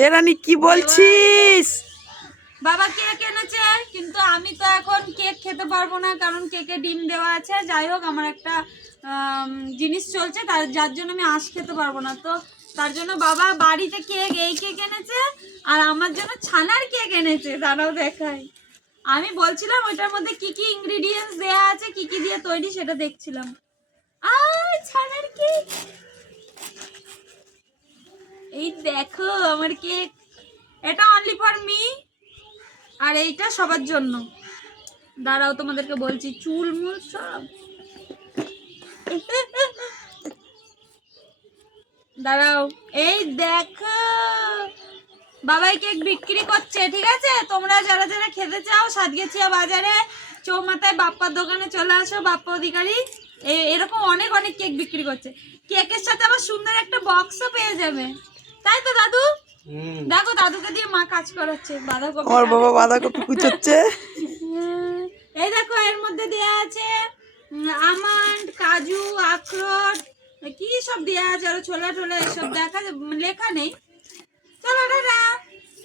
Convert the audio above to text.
এ রানী কি বলছিস? বাবা কেক এনেছে, কিন্তু আমি তো এখন কেক খেতে পারবো না, কারণ কেকে ডিম দেওয়া আছে। যাই হোক, আমার একটা জিনিস চলছে, যার জন্য আমি আঁশ খেতে পারবো না। তো তার জন্য বাবা বাড়িতে এই কেক এনেছে, আর আমার জন্য ছানার কেক এনেছে। দাঁড়াও দেখাই। আমি বলছিলাম ওইটার মধ্যে কি কি ইনগ্রিডিয়েন্টস দেয়া আছে, কি কি দিয়ে তৈরি, সেটা দেখছিলাম। ছানার কেক, এই দেখো আমার কেক। এটা অনলি ফর মি, আর এইটা সবার জন্য। দাঁড়াও তোমাদেরকে বলছি, চুল মুল সব। দাঁড়াও, এই দেখো বাবাই কেক বিক্রি করছে, ঠিক আছে? তোমরা যারা যারা খেতে চাও সাতগেছিয়া বাজারে চৌমাথায় বাপ্পার দোকানে চলে আসো। বাপ্পা অধিকারী এরকম অনেক অনেক কেক বিক্রি করছে। কেকের সাথে আবার সুন্দর একটা বক্সও পেয়ে যাবে, তাই তো দাদু? দেখো দাদুকে দিয়ে মা কাজ করাচ্ছে, বাঁধাকপি। আমার বাবা বাঁধাকপি কুচোচ্ছে। এই দেখো, এর মধ্যে দেয়া আছে আমন্ড, কাজু, আখরোট, কি সব দেয়া আছে, আরো ছোলা টোলা, এসব লেখা নেই। চলো টাটা।